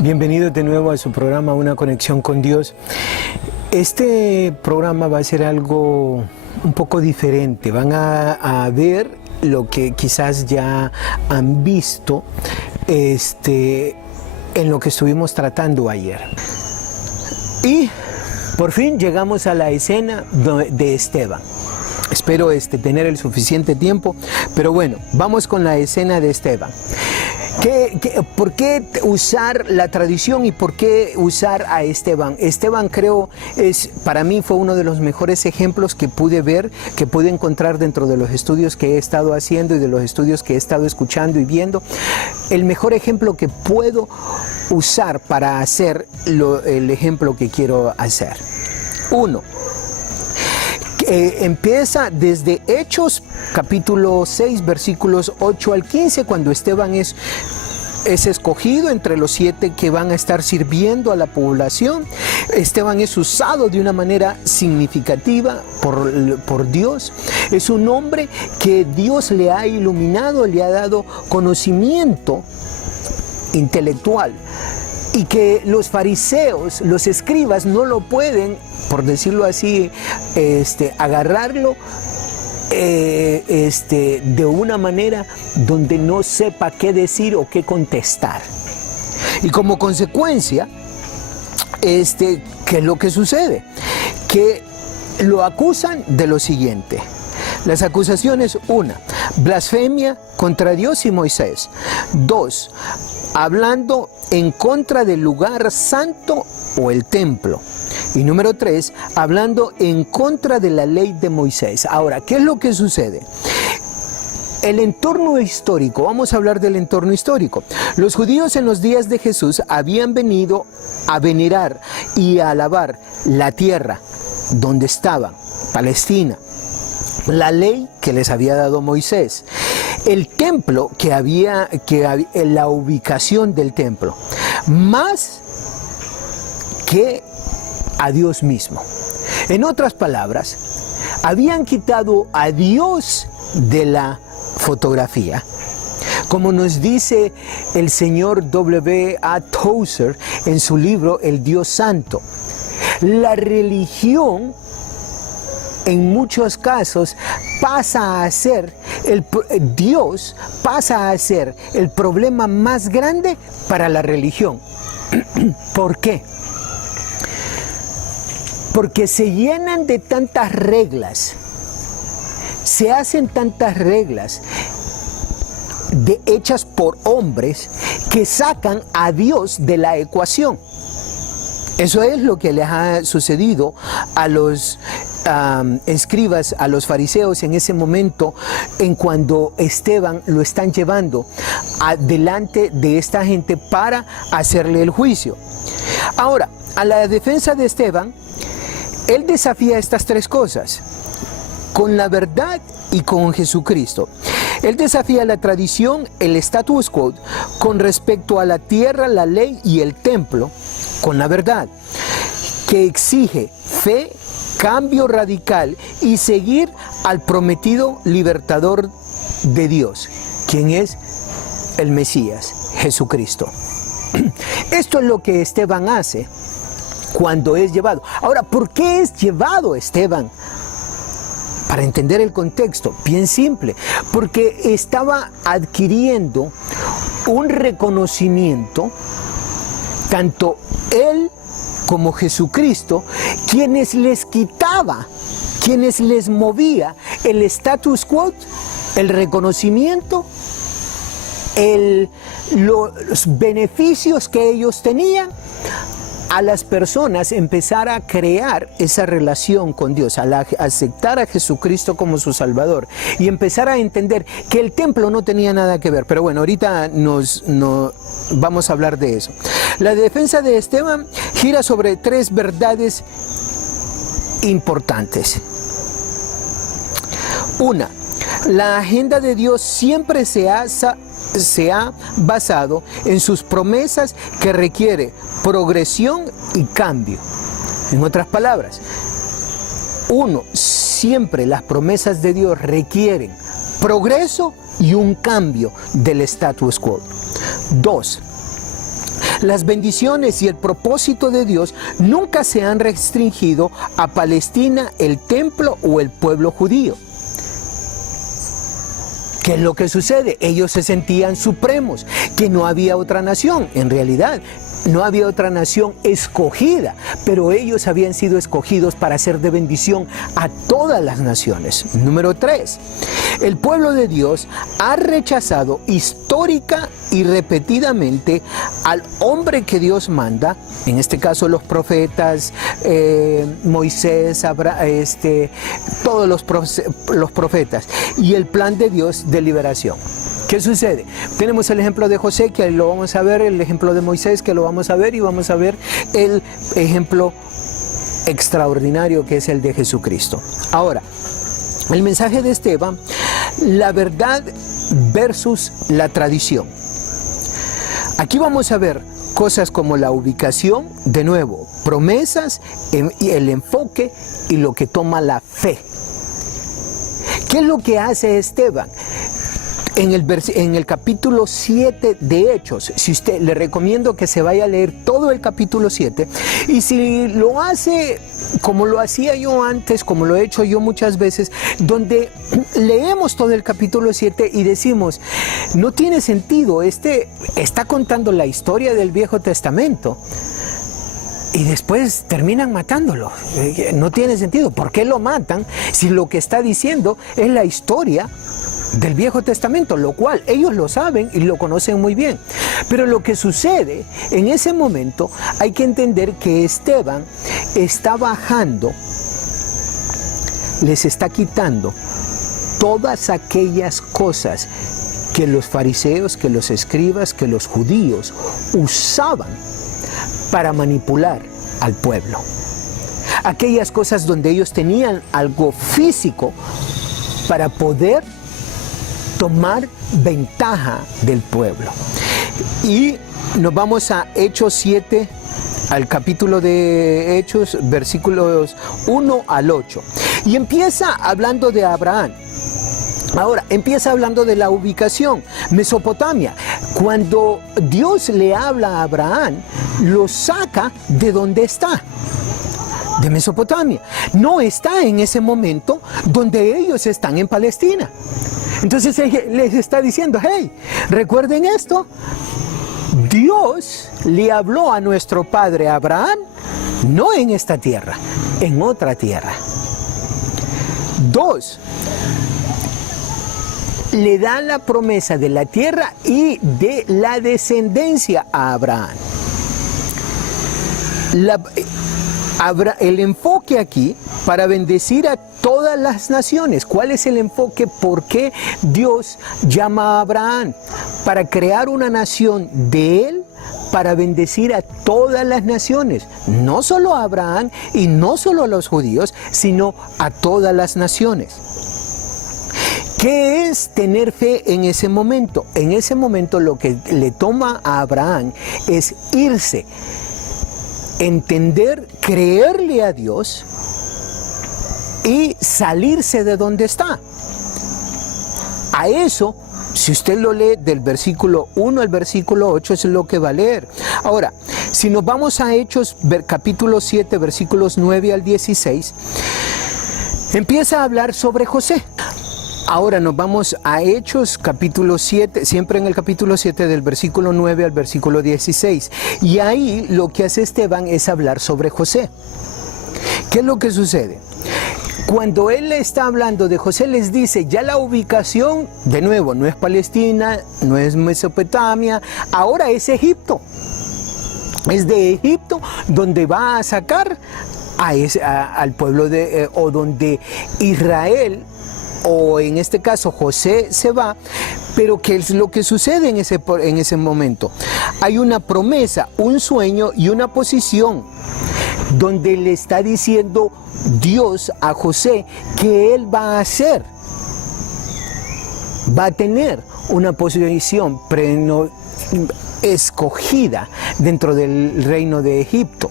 Bienvenidos de nuevo a su programa Una Conexión con Dios. Este programa va a ser algo un poco diferente. Van a ver lo que quizás ya han visto en lo que estuvimos tratando ayer. Y por fin llegamos a la escena de Esteban. Espero tener el suficiente tiempo, pero bueno, vamos con la escena de Esteban. ¿Por qué usar la tradición y por qué usar a Esteban? Esteban para mí fue uno de los mejores ejemplos que pude ver, que pude encontrar dentro de los estudios que he estado haciendo y de los estudios que he estado escuchando y viendo. El mejor ejemplo que puedo usar para hacer el ejemplo que quiero hacer. Uno. Empieza desde Hechos capítulo 6 versículos 8 al 15, cuando Esteban es escogido entre los 7 que van a estar sirviendo a la población. Esteban es usado de una manera significativa por Dios. Es un hombre que Dios le ha iluminado, le ha dado conocimiento intelectual, y que los fariseos, los escribas, no lo pueden, por decirlo así, agarrarlo de una manera donde no sepa qué decir o qué contestar. Y como consecuencia, ¿qué es lo que sucede? Que lo acusan de lo siguiente. Las acusaciones: 1, blasfemia contra Dios y Moisés; 2, hablando en contra del lugar santo o el templo; y número 3, hablando en contra de la ley de Moisés. Ahora, ¿qué es lo que sucede? El entorno histórico, vamos a hablar del entorno histórico. Los judíos en los días de Jesús habían venido a venerar y a alabar la tierra donde estaban, Palestina, la ley que les había dado Moisés, el templo la ubicación del templo, más que a Dios mismo. En otras palabras, habían quitado a Dios de la fotografía. Como nos dice el señor W.A. Tozer en su libro El Dios Santo, la religión en muchos casos Dios pasa a ser el problema más grande para la religión. ¿Por qué? Porque se llenan de tantas reglas, se hacen tantas reglas hechas por hombres que sacan a Dios de la ecuación. Eso es lo que les ha sucedido a los escribas, a los fariseos en ese momento, en cuando Esteban lo están llevando delante de esta gente para hacerle el juicio. Ahora, a la defensa de Esteban, él desafía estas 3 cosas: con la verdad y con Jesucristo. Él desafía la tradición, el status quo, con respecto a la tierra, la ley y el templo, con la verdad, que exige fe, cambio radical y seguir al prometido libertador de Dios, quien es el Mesías, Jesucristo. Esto es lo que Esteban hace cuando es llevado. Ahora, ¿por qué es llevado Esteban? Para entender el contexto, bien simple, porque estaba adquiriendo un reconocimiento, tanto él como Jesucristo, quienes les movía el status quo, el reconocimiento, los beneficios que ellos tenían, a las personas empezar a crear esa relación con Dios, al aceptar a Jesucristo como su Salvador y empezar a entender que el templo no tenía nada que ver. Pero bueno, ahorita vamos a hablar de eso. La defensa de Esteban gira sobre 3 verdades importantes. 1. La agenda de Dios siempre se ha basado en sus promesas, que requiere progresión y cambio. En otras palabras, siempre las promesas de Dios requieren progreso y un cambio del status quo. 2. Las bendiciones y el propósito de Dios nunca se han restringido a Palestina, el templo o el pueblo judío. ¿Qué es lo que sucede? Ellos se sentían supremos, que no había otra nación. En realidad, no había otra nación escogida, pero ellos habían sido escogidos para ser de bendición a todas las naciones. Número 3. El pueblo de Dios ha rechazado histórica y repetidamente al hombre que Dios manda, en este caso los profetas, Moisés, todos los profetas, y el plan de Dios de liberación. ¿Qué sucede? Tenemos el ejemplo de José, que lo vamos a ver, el ejemplo de Moisés, que lo vamos a ver, y vamos a ver el ejemplo extraordinario que es el de Jesucristo. Ahora, el mensaje de Esteban, la verdad versus la tradición. Aquí vamos a ver cosas como la ubicación, de nuevo, promesas, el enfoque y lo que toma la fe. ¿Qué es lo que hace Esteban? En el capítulo 7 de Hechos, si usted le recomiendo que se vaya a leer todo el capítulo 7, y si lo hace como lo hacía yo antes, como lo he hecho yo muchas veces, donde leemos todo el capítulo 7 y decimos, no tiene sentido, está contando la historia del Viejo Testamento, y después terminan matándolo. No tiene sentido. ¿Por qué lo matan si lo que está diciendo es la historia del Viejo Testamento? Lo cual ellos lo saben y lo conocen muy bien. Pero lo que sucede en ese momento, hay que entender que Esteban está bajando, les está quitando todas aquellas cosas que los fariseos, que los escribas, que los judíos usaban para manipular al pueblo. Aquellas cosas donde ellos tenían algo físico para poder tomar ventaja del pueblo. Y nos vamos a Hechos 7, al capítulo de Hechos, versículos 1 al 8. Y empieza hablando de Abraham. Ahora, empieza hablando de la ubicación, Mesopotamia. Cuando Dios le habla a Abraham, lo saca de donde está, de Mesopotamia. No está en ese momento donde ellos están en Palestina. Entonces les está diciendo, hey, recuerden esto, Dios le habló a nuestro padre Abraham, no en esta tierra, en otra tierra. 2, le da la promesa de la tierra y de la descendencia a Abraham. El enfoque aquí para bendecir a todas las naciones. ¿Cuál es el enfoque? ¿Por qué Dios llama a Abraham? Para crear una nación de él, para bendecir a todas las naciones. No solo a Abraham y no solo a los judíos, sino a todas las naciones. ¿Qué es tener fe en ese momento? En ese momento lo que le toma a Abraham es irse, entender, creerle a Dios y salirse de donde está. A eso, si usted lo lee del versículo 1 al versículo 8, es lo que va a leer. Ahora, si nos vamos a Hechos, capítulo 7, versículos 9 al 16, empieza a hablar sobre José. Ahora nos vamos a Hechos capítulo 7, siempre en el capítulo 7 del versículo 9 al versículo 16. Y ahí lo que hace Esteban es hablar sobre José. ¿Qué es lo que sucede? Cuando él está hablando de José, les dice, ya la ubicación, de nuevo, no es Palestina, no es Mesopotamia, ahora es Egipto. Es de Egipto donde va a sacar al pueblo o donde Israel, o en este caso José se va, pero ¿qué es lo que sucede en ese momento? Hay una promesa, un sueño y una posición donde le está diciendo Dios a José que él va a hacer. Va a tener una posición escogida dentro del reino de Egipto.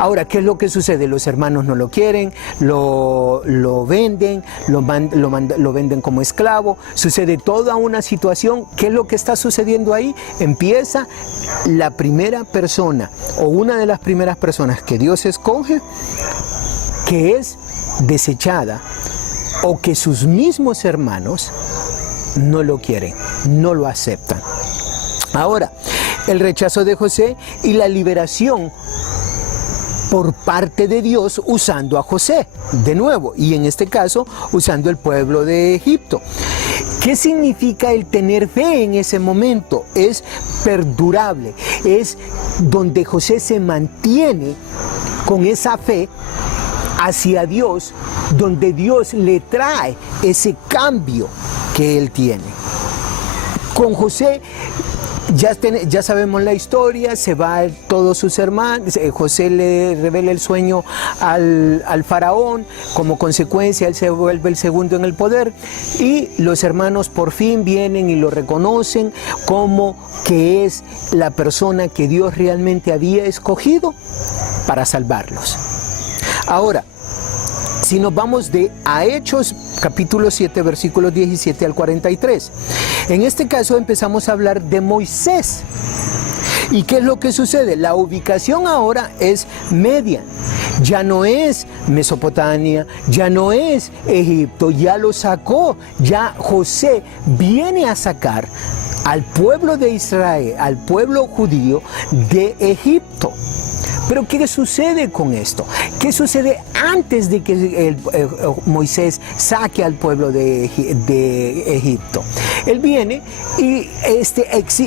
Ahora, ¿qué es lo que sucede? Los hermanos no lo quieren, lo venden, lo venden como esclavo, sucede toda una situación. ¿Qué es lo que está sucediendo ahí? Empieza la primera persona, o una de las primeras personas que Dios escoge, que es desechada, o que sus mismos hermanos no lo quieren, no lo aceptan. Ahora, el rechazo de José y la liberación por parte de Dios usando a José, de nuevo, y en este caso usando el pueblo de Egipto. ¿Qué significa el tener fe en ese momento? Es perdurable, es donde José se mantiene con esa fe hacia Dios, donde Dios le trae ese cambio que él tiene. Con José ya sabemos la historia, se va todos sus hermanos, José le revela el sueño al faraón, como consecuencia él se vuelve el segundo en el poder, y los hermanos por fin vienen y lo reconocen como que es la persona que Dios realmente había escogido para salvarlos. Ahora, si nos vamos a Hechos, capítulo 7, versículos 17 al 43. En este caso empezamos a hablar de Moisés. ¿Y qué es lo que sucede? La ubicación ahora es Median. Ya no es Mesopotamia, ya no es Egipto, ya lo sacó. Ya José viene a sacar al pueblo de Israel, al pueblo judío de Egipto. Pero ¿qué sucede con esto? ¿Qué sucede antes de que Moisés saque al pueblo de Egipto? Él viene y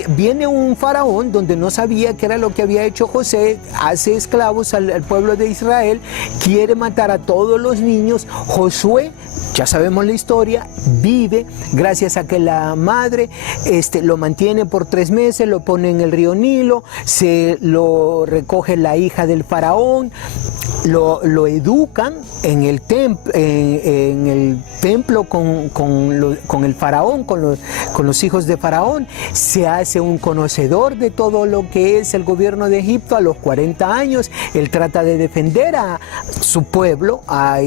viene un faraón donde no sabía qué era lo que había hecho José, hace esclavos al pueblo de Israel, quiere matar a todos los niños. Josué, ya sabemos la historia, vive gracias a que la madre lo mantiene por 3 meses, lo pone en el río Nilo, se lo recoge la hija del faraón, lo educan en el templo con el faraón, con los hijos de faraón. Se hace un conocedor de todo lo que es el gobierno de Egipto. A los 40 años él trata de defender a su pueblo, a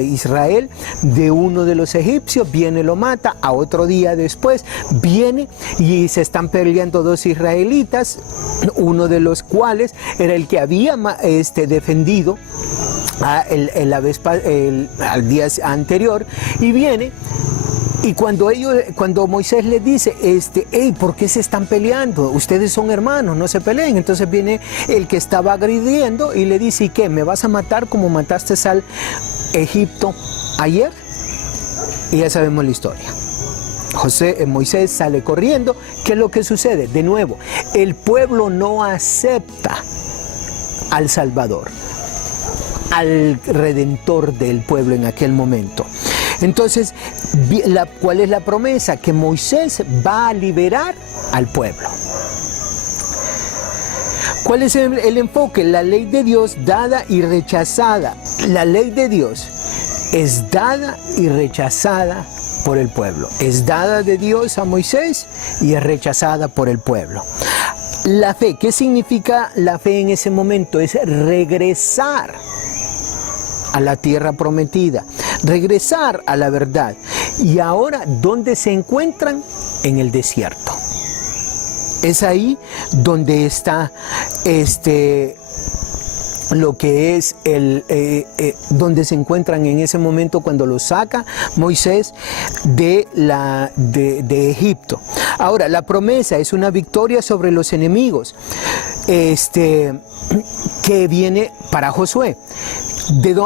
Israel, de uno de los egipcios. Viene, lo mata. A otro día después viene y se están peleando 2 israelitas, uno de los cuales era el que había defendido al día anterior, y viene. Y cuando Moisés le dice, hey, ¿por qué se están peleando? Ustedes son hermanos, no se peleen. Entonces viene el que estaba agrediendo y le dice, ¿y qué? ¿Me vas a matar como mataste al Egipto ayer? Y ya sabemos la historia. Moisés sale corriendo. ¿Qué es lo que sucede? De nuevo, el pueblo no acepta al Salvador, al Redentor del pueblo en aquel momento. Entonces, ¿cuál es la promesa? Que Moisés va a liberar al pueblo. ¿Cuál es el enfoque? La ley de Dios dada y rechazada. La ley de Dios es dada y rechazada por el pueblo. Es dada de Dios a Moisés y es rechazada por el pueblo. La fe, ¿qué significa la fe en ese momento? Es regresar a la tierra prometida, regresar a la verdad. Y ahora, ¿dónde se encuentran? En el desierto. Es ahí donde está lo que es donde se encuentran en ese momento cuando lo saca Moisés de Egipto. Ahora, la promesa es una victoria sobre los enemigos que viene para Josué.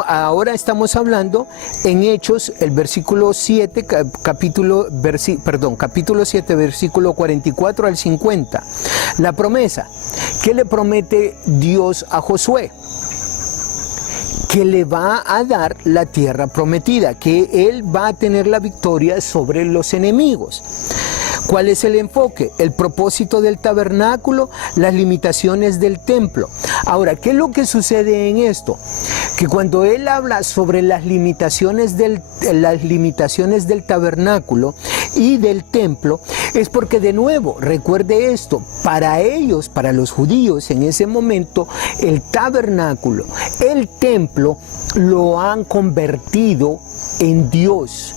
Ahora estamos hablando en Hechos, el versículo 7, capítulo 7, versículo 44 al 50. La promesa, ¿qué le promete Dios a Josué? Que le va a dar la tierra prometida, que él va a tener la victoria sobre los enemigos. ¿Cuál es el enfoque? El propósito del tabernáculo, las limitaciones del templo. Ahora, ¿qué es lo que sucede en esto? Que cuando él habla sobre las limitaciones del tabernáculo, y del templo, es porque, de nuevo, recuerde esto, para ellos, para los judíos en ese momento, el tabernáculo, el templo, lo han convertido en Dios.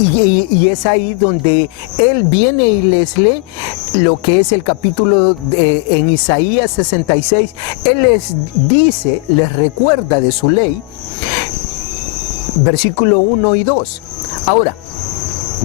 Y es ahí donde él viene y les lee lo que es el capítulo en Isaías 66. Él les dice, les recuerda de su ley, versículo 1 y 2. Ahora,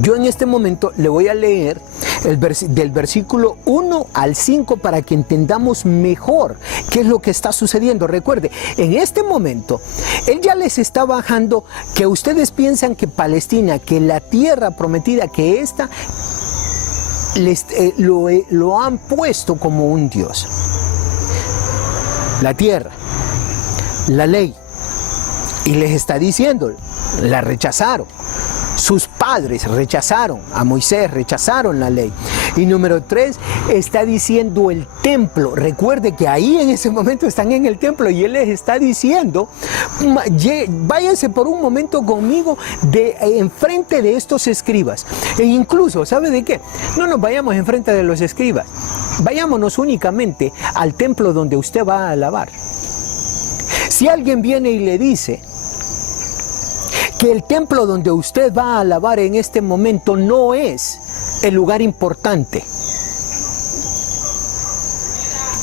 yo en este momento le voy a leer del versículo 1 al 5 para que entendamos mejor qué es lo que está sucediendo. Recuerde, en este momento, él ya les está bajando que ustedes piensan que Palestina, que la tierra prometida, que esta, lo han puesto como un Dios. La tierra, la ley, y les está diciendo, la rechazaron. Sus padres rechazaron a Moisés, rechazaron la ley. Y número 3, está diciendo el templo. Recuerde que ahí en ese momento están en el templo y él les está diciendo, váyanse por un momento conmigo enfrente de estos escribas. E incluso, ¿sabe de qué? No nos vayamos enfrente de los escribas. Vayámonos únicamente al templo donde usted va a alabar. Si alguien viene y le dice que el templo donde usted va a alabar en este momento no es el lugar importante,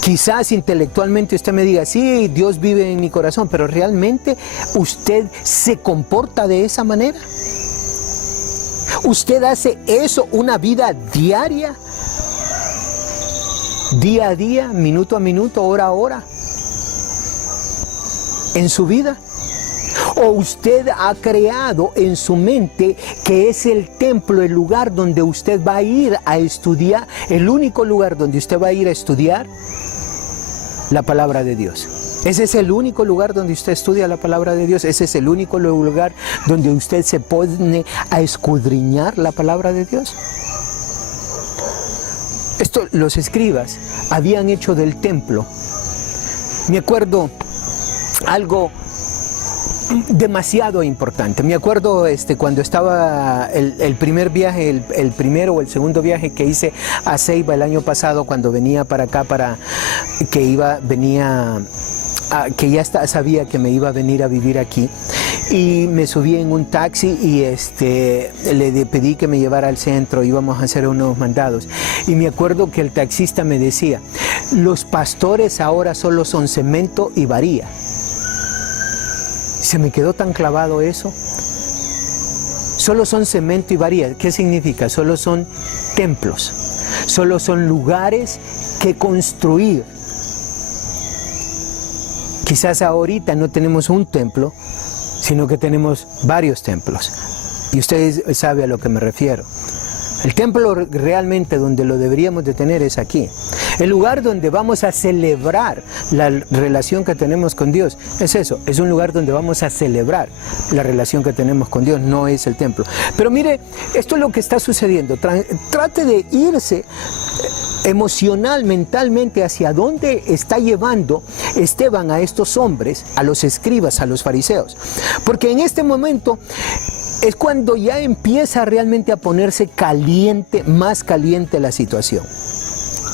quizás intelectualmente usted me diga, sí, Dios vive en mi corazón, pero ¿realmente usted se comporta de esa manera? ¿Usted hace eso una vida diaria? Día a día, minuto a minuto, hora a hora, en su vida. ¿O usted ha creado en su mente que es el templo, el lugar donde usted va a ir a estudiar, el único lugar donde usted va a ir a estudiar la palabra de Dios? Ese es el único lugar donde usted estudia la palabra de Dios. Ese es el único lugar donde usted se pone a escudriñar la palabra de Dios. Esto los escribas habían hecho del templo. Me acuerdo algo demasiado importante. Me acuerdo cuando estaba el primer viaje, el primero o el segundo viaje que hice a Ceiba el año pasado, cuando venía para acá, que ya sabía que me iba a venir a vivir aquí, y me subí en un taxi y le pedí que me llevara al centro, íbamos a hacer unos mandados, y me acuerdo que el taxista me decía, los pastores ahora solo son cemento y varilla. Se me quedó tan clavado eso. Solo son cemento y varilla. ¿Qué significa? Solo son templos. Solo son lugares que construir. Quizás ahorita no tenemos un templo, sino que tenemos varios templos. Y usted sabe a lo que me refiero. El templo realmente donde lo deberíamos de tener es aquí. El lugar donde vamos a celebrar la relación que tenemos con Dios es eso, es un lugar donde vamos a celebrar la relación que tenemos con Dios, no es el templo. Pero mire, esto es lo que está sucediendo. Trate de irse emocional, mentalmente, hacia dónde está llevando Esteban a estos hombres, a los escribas, a los fariseos. Porque en este momento es cuando ya empieza realmente a ponerse caliente, más caliente la situación.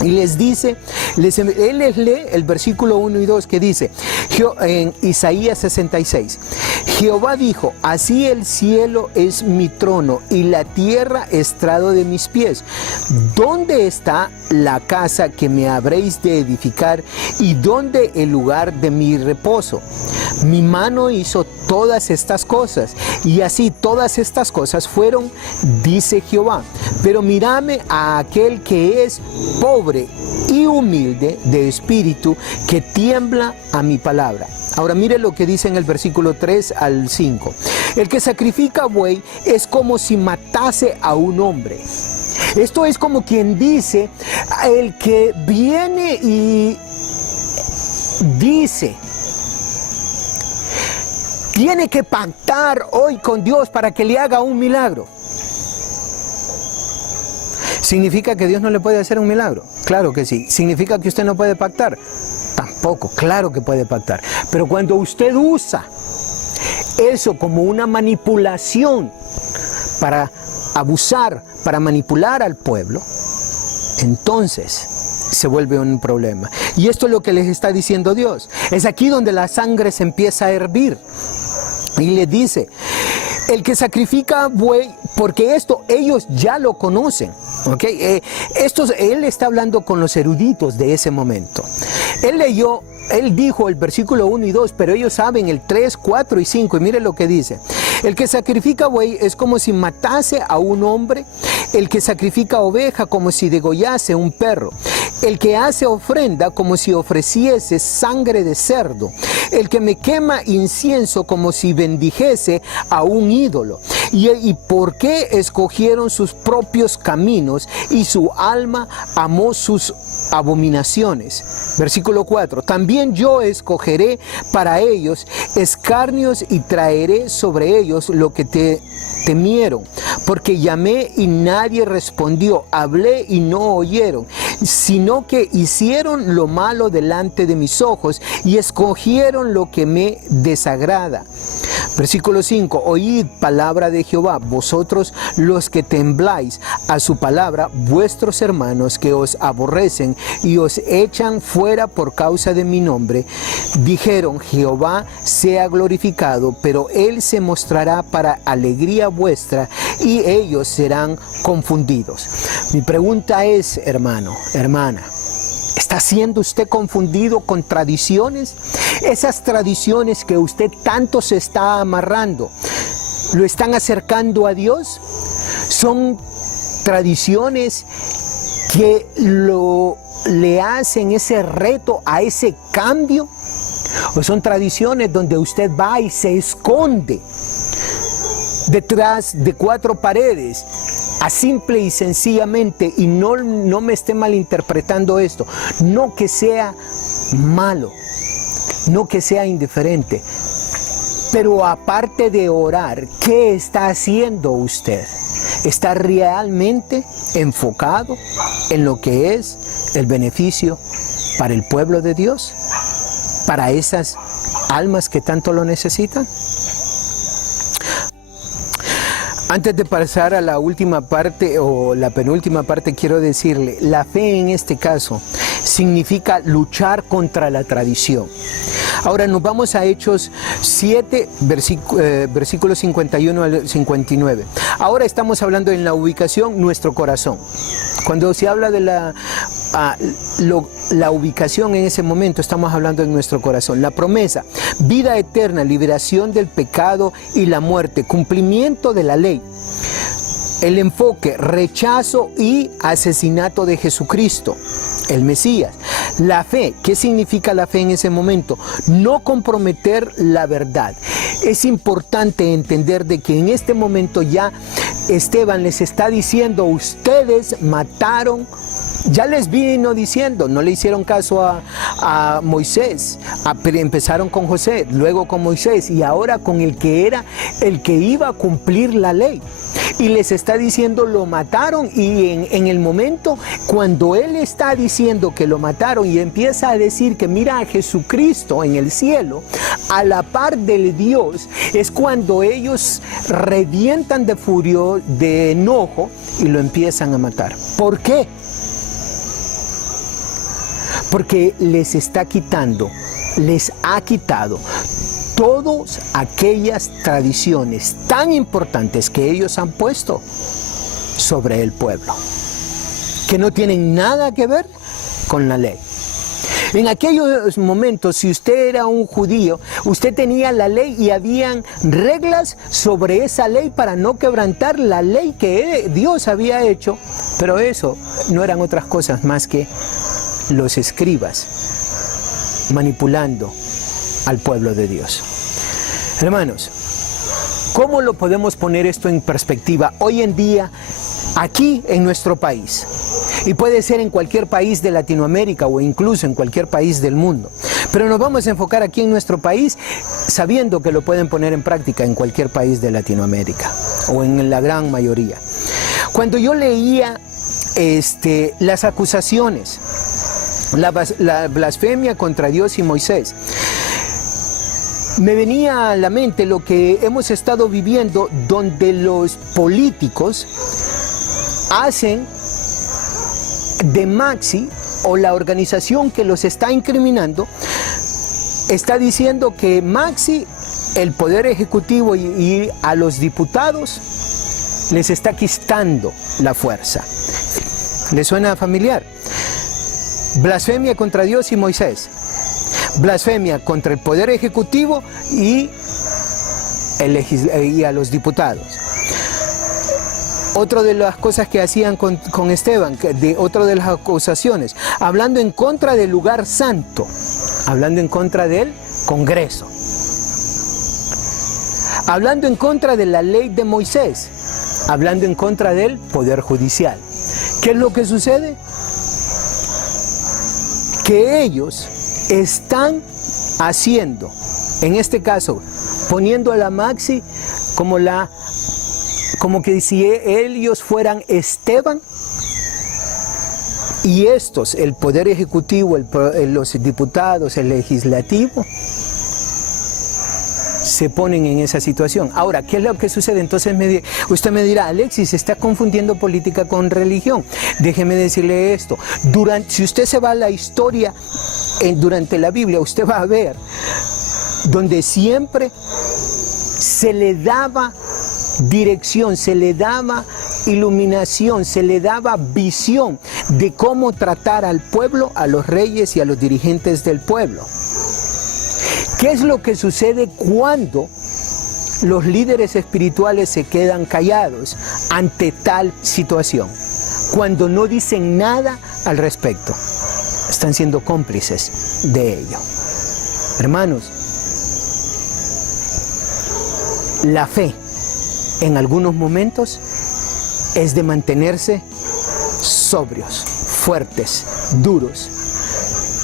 Y les dice, él les lee el versículo 1 y 2 que dice, en Isaías 66, Jehová dijo, así el cielo es mi trono y la tierra estrado de mis pies. ¿Dónde está la casa que me habréis de edificar y dónde el lugar de mi reposo? Mi mano hizo todas estas cosas y así todas estas cosas fueron, dice Jehová. Pero mírame a aquel que es pobre y humilde de espíritu, que tiembla a mi palabra. Ahora mire lo que dice en el versículo 3 al 5. El que sacrifica buey es como si matase a un hombre. Esto es como quien dice, el que viene y dice, tiene que pactar hoy con Dios para que le haga un milagro. ¿Significa que Dios no le puede hacer un milagro? Claro que sí. ¿Significa que usted no puede pactar? Tampoco, claro que puede pactar. Pero cuando usted usa eso como una manipulación para abusar, para manipular al pueblo, entonces se vuelve un problema. Y esto es lo que les está diciendo Dios. Es aquí donde la sangre se empieza a hervir. Y le dice, el que sacrifica buey, porque esto ellos ya lo conocen. ¿Okay? Él está hablando con los eruditos de ese momento. Él dijo el versículo 1 y 2, pero ellos saben el 3, 4 y 5. Y mire lo que dice. El que sacrifica buey es como si matase a un hombre. El que sacrifica oveja como si degollase un perro. El que hace ofrenda como si ofreciese sangre de cerdo. El que me quema incienso como si bendijese a un ídolo. ¿Y por qué escogieron sus propios caminos y su alma amó sus abominaciones? Versículo 4. También yo escogeré para ellos escarnios y traeré sobre ellos lo que te temieron, porque llamé y nadie respondió, hablé y no oyeron, sino que hicieron lo malo delante de mis ojos y escogieron lo que me desagrada. Versículo 5. Oíd palabra de Jehová, vosotros los que tembláis a su palabra, vuestros hermanos que os aborrecen y os echan fuera por causa de mi nombre. Dijeron, Jehová sea glorificado, pero él se mostrará para alegría vuestra y ellos serán confundidos. Mi pregunta es, hermano, hermana, ¿está siendo usted confundido con tradiciones? Esas tradiciones que usted tanto se está amarrando, ¿lo están acercando a Dios? ¿Son tradiciones que le hacen ese reto a ese cambio? ¿O son tradiciones donde usted va y se esconde detrás de cuatro paredes? A simple y sencillamente, y no me esté malinterpretando esto, no que sea malo, no que sea indiferente, pero aparte de orar, ¿qué está haciendo usted? ¿Está realmente enfocado en lo que es el beneficio para el pueblo de Dios? ¿Para esas almas que tanto lo necesitan? Antes de pasar a la última parte o la penúltima parte, quiero decirle, la fe en este caso significa luchar contra la tradición. Ahora nos vamos a Hechos 7, versículos 51 al 59. Ahora estamos hablando en la ubicación, nuestro corazón. Cuando se habla de la ubicación en ese momento, estamos hablando en nuestro corazón. La promesa, vida eterna, liberación del pecado y la muerte, cumplimiento de la ley. El enfoque, rechazo y asesinato de Jesucristo, el Mesías. La fe, ¿qué significa la fe en ese momento? No comprometer la verdad. Es importante entender de que en este momento ya Esteban les está diciendo, ustedes mataron. Ya les vino diciendo, no le hicieron caso a Moisés, empezaron con José, luego con Moisés y ahora con el que era el que iba a cumplir la ley. Y les está diciendo, lo mataron, y en el momento cuando él está diciendo que lo mataron y empieza a decir que mira a Jesucristo en el cielo, a la par del Dios, es cuando ellos revientan de furia, de enojo y lo empiezan a matar. ¿Por qué? Porque les ha quitado todas aquellas tradiciones tan importantes que ellos han puesto sobre el pueblo, que no tienen nada que ver con la ley. En aquellos momentos, si usted era un judío, usted tenía la ley y habían reglas sobre esa ley para no quebrantar la ley que Dios había hecho, pero eso no eran otras cosas más que los escribas manipulando al pueblo de Dios. Hermanos, ¿cómo lo podemos poner esto en perspectiva hoy en día aquí en nuestro país? Y puede ser en cualquier país de Latinoamérica o incluso en cualquier país del mundo. Pero nos vamos a enfocar aquí en nuestro país, sabiendo que lo pueden poner en práctica en cualquier país de Latinoamérica o en la gran mayoría. Cuando yo leía las acusaciones, la blasfemia contra Dios y Moisés, me venía a la mente lo que hemos estado viviendo, donde los políticos hacen de Maxi, o la organización que los está incriminando, está diciendo que Maxi, el Poder Ejecutivo y a los diputados, les está quitando la fuerza. ¿Les suena familiar? Blasfemia contra Dios y Moisés. Blasfemia contra el Poder Ejecutivo y a los diputados. Otra de las cosas que hacían con Esteban, otra de las acusaciones, hablando en contra del lugar santo, hablando en contra del Congreso, hablando en contra de la ley de Moisés, hablando en contra del Poder Judicial. ¿Qué es lo que sucede? Que ellos están haciendo, en este caso, poniendo a la Maxi como que si ellos fueran Esteban, y estos, el Poder Ejecutivo, los diputados, el Legislativo, se ponen en esa situación. Ahora, ¿qué es lo que sucede? Entonces usted me dirá, Alexis, se está confundiendo política con religión. Déjeme decirle esto. Si usted se va a la historia, durante la Biblia, usted va a ver donde siempre se le daba dirección, se le daba iluminación, se le daba visión de cómo tratar al pueblo, a los reyes y a los dirigentes del pueblo. ¿Qué es lo que sucede cuando los líderes espirituales se quedan callados ante tal situación? Cuando no dicen nada al respecto. Están siendo cómplices de ello. Hermanos, la fe en algunos momentos es de mantenerse sobrios, fuertes, duros.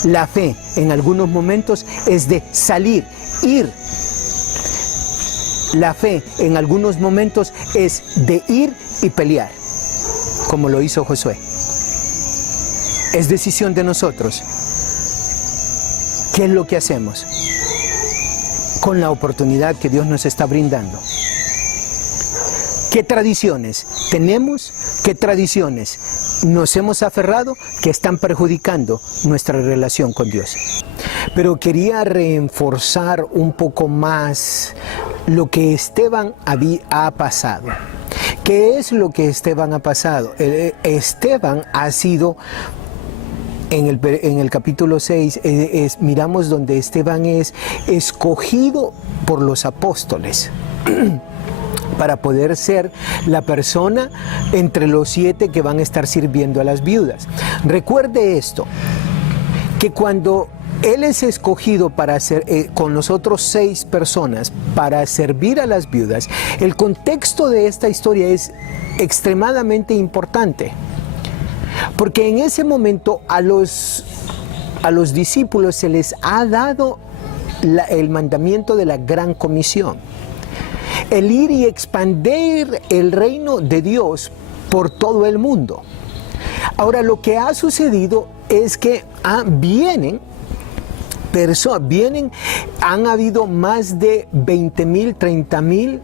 La fe en algunos momentos es de salir, ir. La fe en algunos momentos es de ir y pelear, como lo hizo Josué. Es decisión de nosotros. ¿Qué es lo que hacemos con la oportunidad que Dios nos está brindando? ¿Qué tradiciones tenemos? ¿Qué tradiciones nos hemos aferrado que están perjudicando nuestra relación con Dios? Pero quería reforzar un poco más lo que Esteban ha pasado. ¿Qué es lo que Esteban ha pasado? Esteban ha sido, en el capítulo 6, miramos donde Esteban es escogido por los apóstoles para poder ser la persona entre los 7 que van a estar sirviendo a las viudas. Recuerde esto, que cuando él es escogido para ser, con los otros 6 personas para servir a las viudas, el contexto de esta historia es extremadamente importante, porque en ese momento a los discípulos se les ha dado el mandamiento de la gran comisión, el ir y expandir el reino de Dios por todo el mundo. Ahora, lo que ha sucedido es que han habido más de 20,000, 30,000,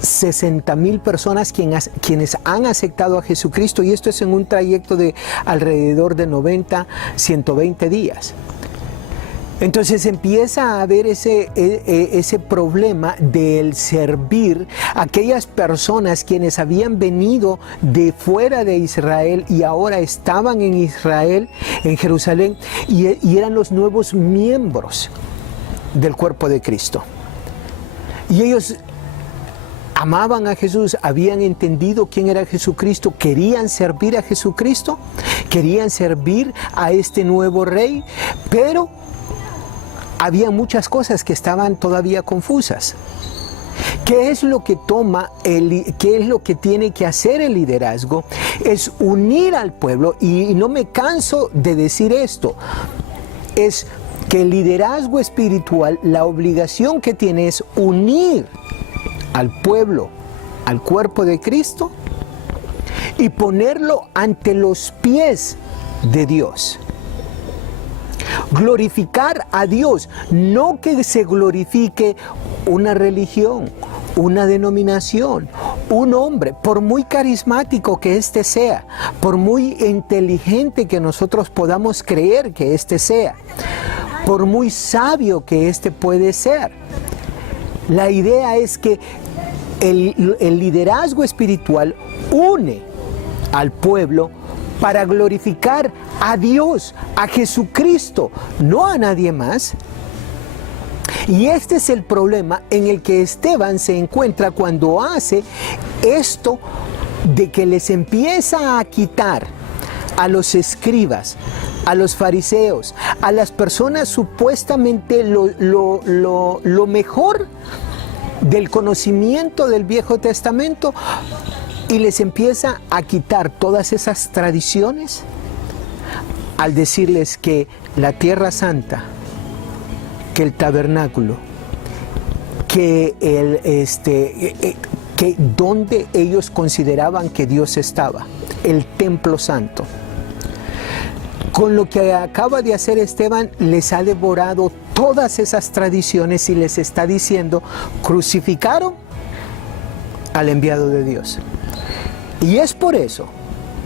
60,000 personas quienes han aceptado a Jesucristo, y esto es en un trayecto de alrededor de 90, 120 días. Entonces empieza a haber ese problema del servir a aquellas personas quienes habían venido de fuera de Israel y ahora estaban en Israel, en Jerusalén, y eran los nuevos miembros del cuerpo de Cristo. Y ellos amaban a Jesús, habían entendido quién era Jesucristo, querían servir a Jesucristo, querían servir a este nuevo rey, pero había muchas cosas que estaban todavía confusas. ¿Qué es lo que qué es lo que tiene que hacer el liderazgo? Es unir al pueblo, y no me canso de decir esto, es que el liderazgo espiritual, la obligación que tiene es unir al pueblo, al cuerpo de Cristo, y ponerlo ante los pies de Dios. glorificar a Dios, no que se glorifique una religión, una denominación, un hombre, por muy carismático que éste sea, por muy inteligente que nosotros podamos creer que éste sea, por muy sabio que éste puede ser. La idea es que el liderazgo espiritual une al pueblo para glorificar a Dios, a Jesucristo, no a nadie más. Y este es el problema en el que Esteban se encuentra cuando hace esto de que les empieza a quitar a los escribas, a los fariseos, a las personas supuestamente lo mejor del conocimiento del Viejo Testamento, y les empieza a quitar todas esas tradiciones al decirles que la Tierra Santa, que el tabernáculo, que donde ellos consideraban que Dios estaba, el templo santo. Con lo que acaba de hacer Esteban, les ha devorado todas esas tradiciones y les está diciendo: crucificaron al enviado de Dios. Y es por eso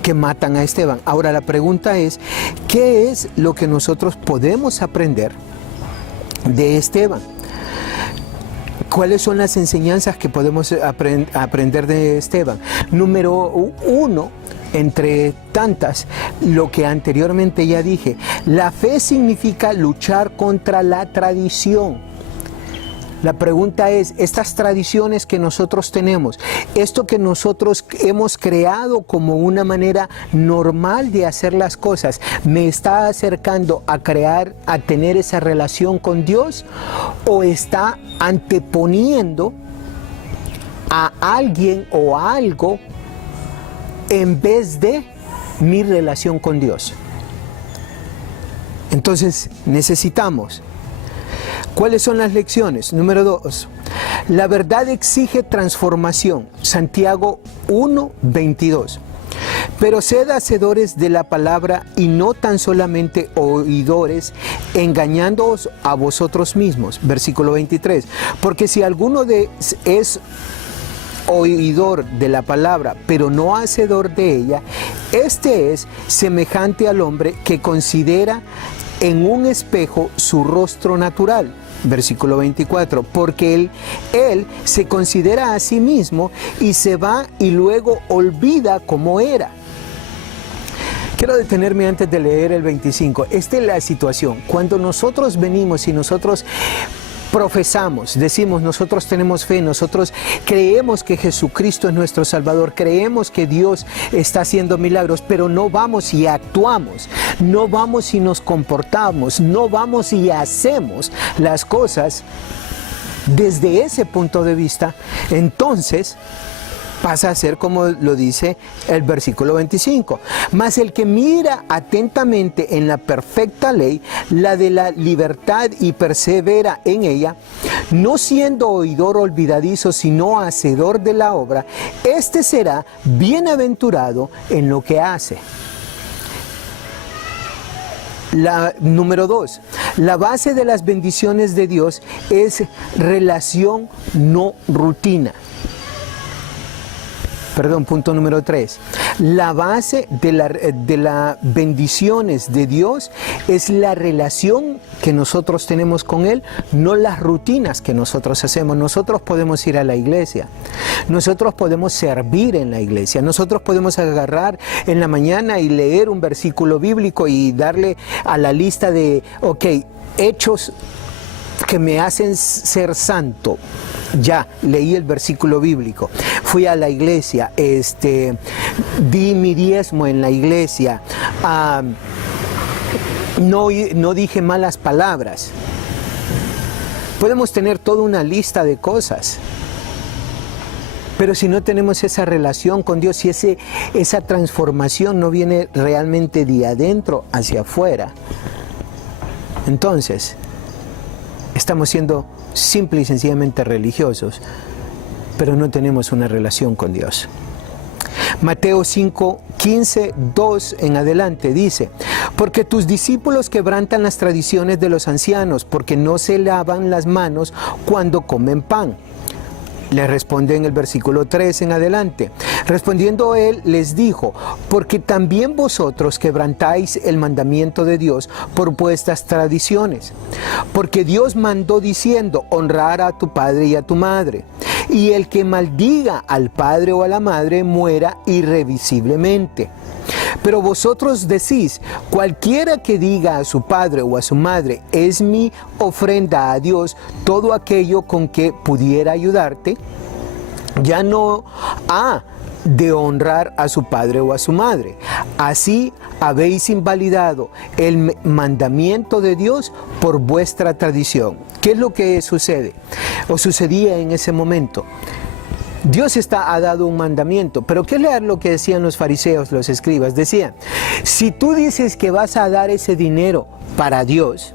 que matan a Esteban. Ahora la pregunta es, ¿qué es lo que nosotros podemos aprender de Esteban? ¿Cuáles son las enseñanzas que podemos aprender de Esteban? Número uno, entre tantas, lo que anteriormente ya dije, la fe significa luchar contra la tradición. La pregunta es, estas tradiciones que nosotros tenemos, esto que nosotros hemos creado como una manera normal de hacer las cosas, ¿me está acercando a tener esa relación con Dios? ¿O está anteponiendo a alguien o a algo en vez de mi relación con Dios? Entonces necesitamos. ¿Cuáles son las lecciones? Número 2. La verdad exige transformación. Santiago 1:22. Pero sed hacedores de la palabra y no tan solamente oidores, engañándoos a vosotros mismos. Versículo 23. Porque si alguno es oidor de la palabra, pero no hacedor de ella, este es semejante al hombre que considera en un espejo su rostro natural. Versículo 24, porque él se considera a sí mismo y se va y luego olvida cómo era. Quiero detenerme antes de leer el 25. Esta es la situación. Cuando nosotros venimos y nosotros profesamos, decimos, nosotros tenemos fe, nosotros creemos que Jesucristo es nuestro Salvador, creemos que Dios está haciendo milagros, pero no vamos y actuamos, no vamos y nos comportamos, no vamos y hacemos las cosas desde ese punto de vista, entonces pasa a ser como lo dice el versículo 25. Mas el que mira atentamente en la perfecta ley, la de la libertad, y persevera en ella, no siendo oidor olvidadizo, sino hacedor de la obra, este será bienaventurado en lo que hace. Número 2, la base de las bendiciones de Dios es relación, no rutina. Punto número 3. La base de las bendiciones de Dios es la relación que nosotros tenemos con Él, no las rutinas que nosotros hacemos. Nosotros podemos ir a la iglesia, nosotros podemos servir en la iglesia, nosotros podemos agarrar en la mañana y leer un versículo bíblico y darle a la lista de, hechos que me hacen ser santo. Ya, leí el versículo bíblico, fui a la iglesia, di mi diezmo en la iglesia, no dije malas palabras. Podemos tener toda una lista de cosas, pero si no tenemos esa relación con Dios, si esa transformación no viene realmente de adentro hacia afuera, entonces estamos siendo simple y sencillamente religiosos, pero no tenemos una relación con Dios. Mateo 5:15, 2 en adelante dice, Porque tus discípulos quebrantan las tradiciones de los ancianos, porque no se lavan las manos cuando comen pan. Le responde en el versículo 3 en adelante. Respondiendo él, les dijo, porque también vosotros quebrantáis el mandamiento de Dios por vuestras tradiciones. Porque Dios mandó diciendo, honrar a tu padre y a tu madre. Y el que maldiga al padre o a la madre muera irrevisiblemente. Pero vosotros decís, cualquiera que diga a su padre o a su madre, es mi ofrenda a Dios, todo aquello con que pudiera ayudarte, ya no ha de honrar a su padre o a su madre. Así habéis invalidado el mandamiento de Dios por vuestra tradición. ¿Qué es lo que sucede? O sucedía en ese momento. Dios ha dado un mandamiento, pero ¿qué es lo que decían los fariseos, los escribas? Decían, si tú dices que vas a dar ese dinero para Dios,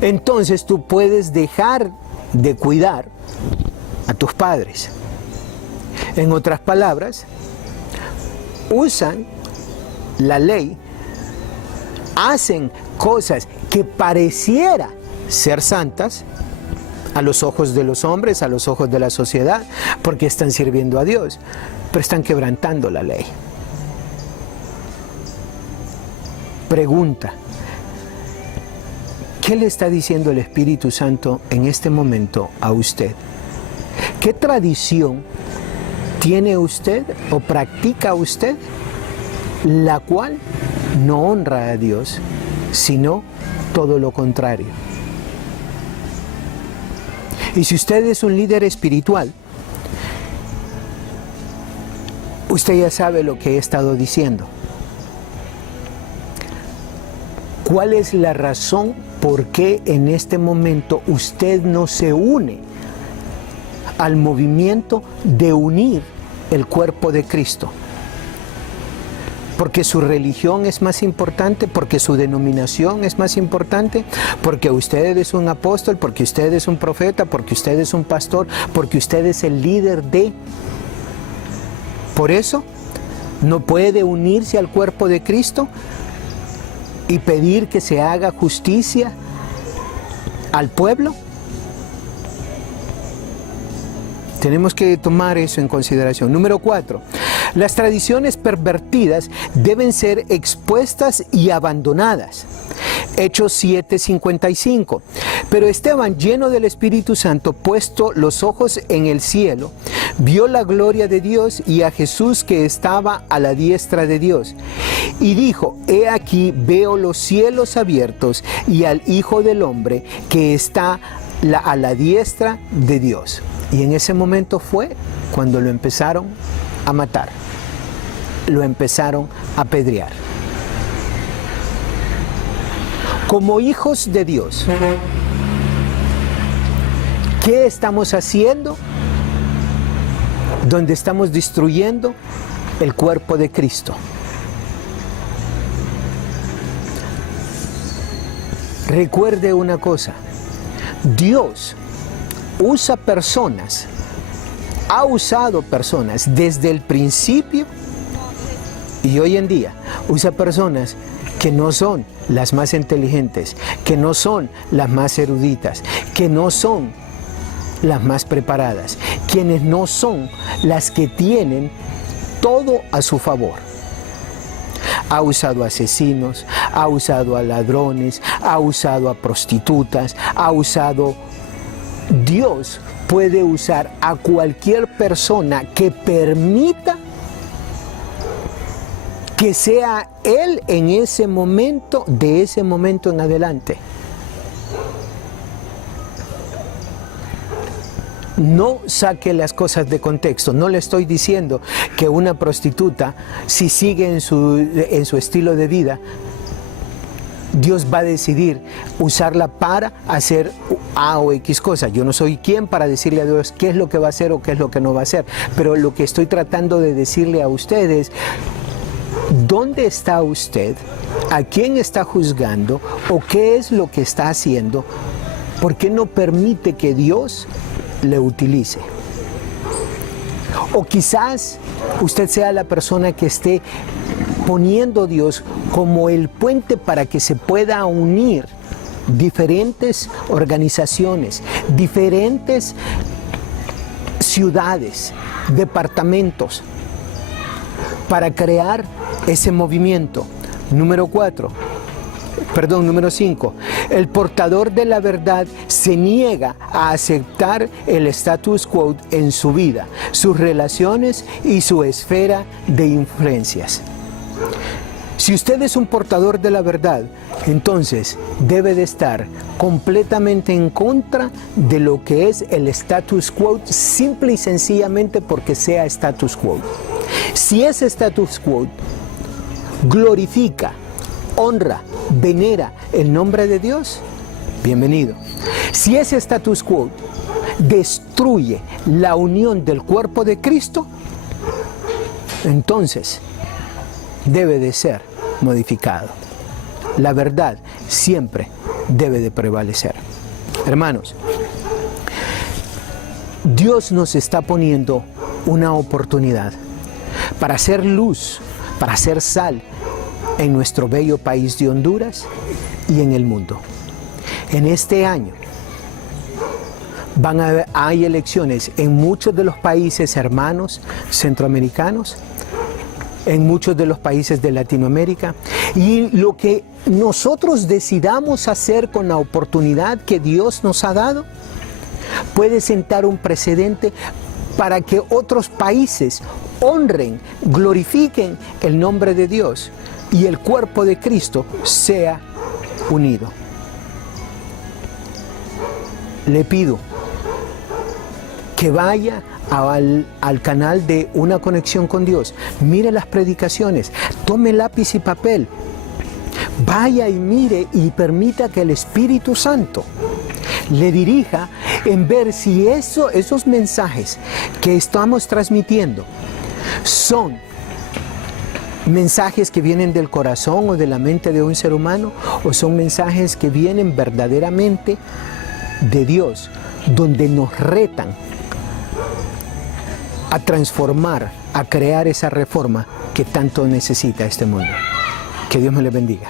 entonces tú puedes dejar de cuidar a tus padres. En otras palabras, usan la ley, hacen cosas que pareciera ser santas, a los ojos de los hombres, a los ojos de la sociedad, porque están sirviendo a Dios, pero están quebrantando la ley. Pregunta, ¿qué le está diciendo el Espíritu Santo en este momento a usted? ¿Qué tradición tiene usted o practica usted, la cual no honra a Dios, sino todo lo contrario? Y si usted es un líder espiritual, usted ya sabe lo que he estado diciendo. ¿Cuál es la razón por qué en este momento usted no se une al movimiento de unir el cuerpo de Cristo? Porque su religión es más importante, porque su denominación es más importante, porque usted es un apóstol, porque usted es un profeta, porque usted es un pastor, porque usted es el líder de... Por eso, no puede unirse al cuerpo de Cristo y pedir que se haga justicia al pueblo. Tenemos que tomar eso en consideración. Número 4. Las tradiciones pervertidas deben ser expuestas y abandonadas. Hechos 7:55. Pero Esteban, lleno del Espíritu Santo, puesto los ojos en el cielo, vio la gloria de Dios y a Jesús que estaba a la diestra de Dios. Y dijo, he aquí veo los cielos abiertos y al Hijo del Hombre que está a la diestra de Dios. Y en ese momento fue cuando lo empezaron a matar, lo empezaron a apedrear. Como hijos de Dios, ¿qué estamos haciendo? Donde estamos destruyendo el cuerpo de Cristo. Recuerde una cosa, Dios usa personas, ha usado personas desde el principio y hoy en día usa personas que no son las más inteligentes, que no son las más eruditas, que no son las más preparadas, quienes no son las que tienen todo a su favor. Ha usado asesinos, ha usado a ladrones, ha usado a prostitutas, ha usado... Dios puede usar a cualquier persona que permita que sea Él en ese momento, de ese momento en adelante. No saque las cosas de contexto. No le estoy diciendo que una prostituta, si sigue en su estilo de vida, Dios va a decidir usarla para hacer A o X cosa. Yo no soy quien para decirle a Dios qué es lo que va a hacer o qué es lo que no va a hacer. Pero lo que estoy tratando de decirle a ustedes, ¿dónde está usted? ¿A quién está juzgando? ¿O qué es lo que está haciendo? ¿Por qué no permite que Dios le utilice? O quizás usted sea la persona que esté poniendo Dios como el puente para que se pueda unir diferentes organizaciones, diferentes ciudades, departamentos, para crear ese movimiento. Número 5. El portador de la verdad se niega a aceptar el status quo en su vida, sus relaciones y su esfera de influencias. Si usted es un portador de la verdad, entonces debe de estar completamente en contra de lo que es el status quo, simple y sencillamente porque sea status quo. Si ese status quo glorifica, honra, venera el nombre de Dios, bienvenido. Si ese status quo destruye la unión del cuerpo de Cristo, entonces debe de ser modificado. La verdad siempre debe de prevalecer. Hermanos, Dios nos está poniendo una oportunidad para hacer luz, para hacer sal en nuestro bello país de Honduras y en el mundo. En este año hay elecciones en muchos de los países hermanos centroamericanos, en muchos de los países de Latinoamérica, y lo que nosotros decidamos hacer con la oportunidad que Dios nos ha dado puede sentar un precedente para que otros países honren, glorifiquen el nombre de Dios y el cuerpo de Cristo sea unido. Le pido que vaya al canal de Una Conexión con Dios, mire las predicaciones, tome lápiz y papel, vaya y mire y permita que el Espíritu Santo le dirija en ver si esos mensajes que estamos transmitiendo son mensajes que vienen del corazón o de la mente de un ser humano, o son mensajes que vienen verdaderamente de Dios, donde nos retan a transformar, a crear esa reforma que tanto necesita este mundo. Que Dios me le bendiga.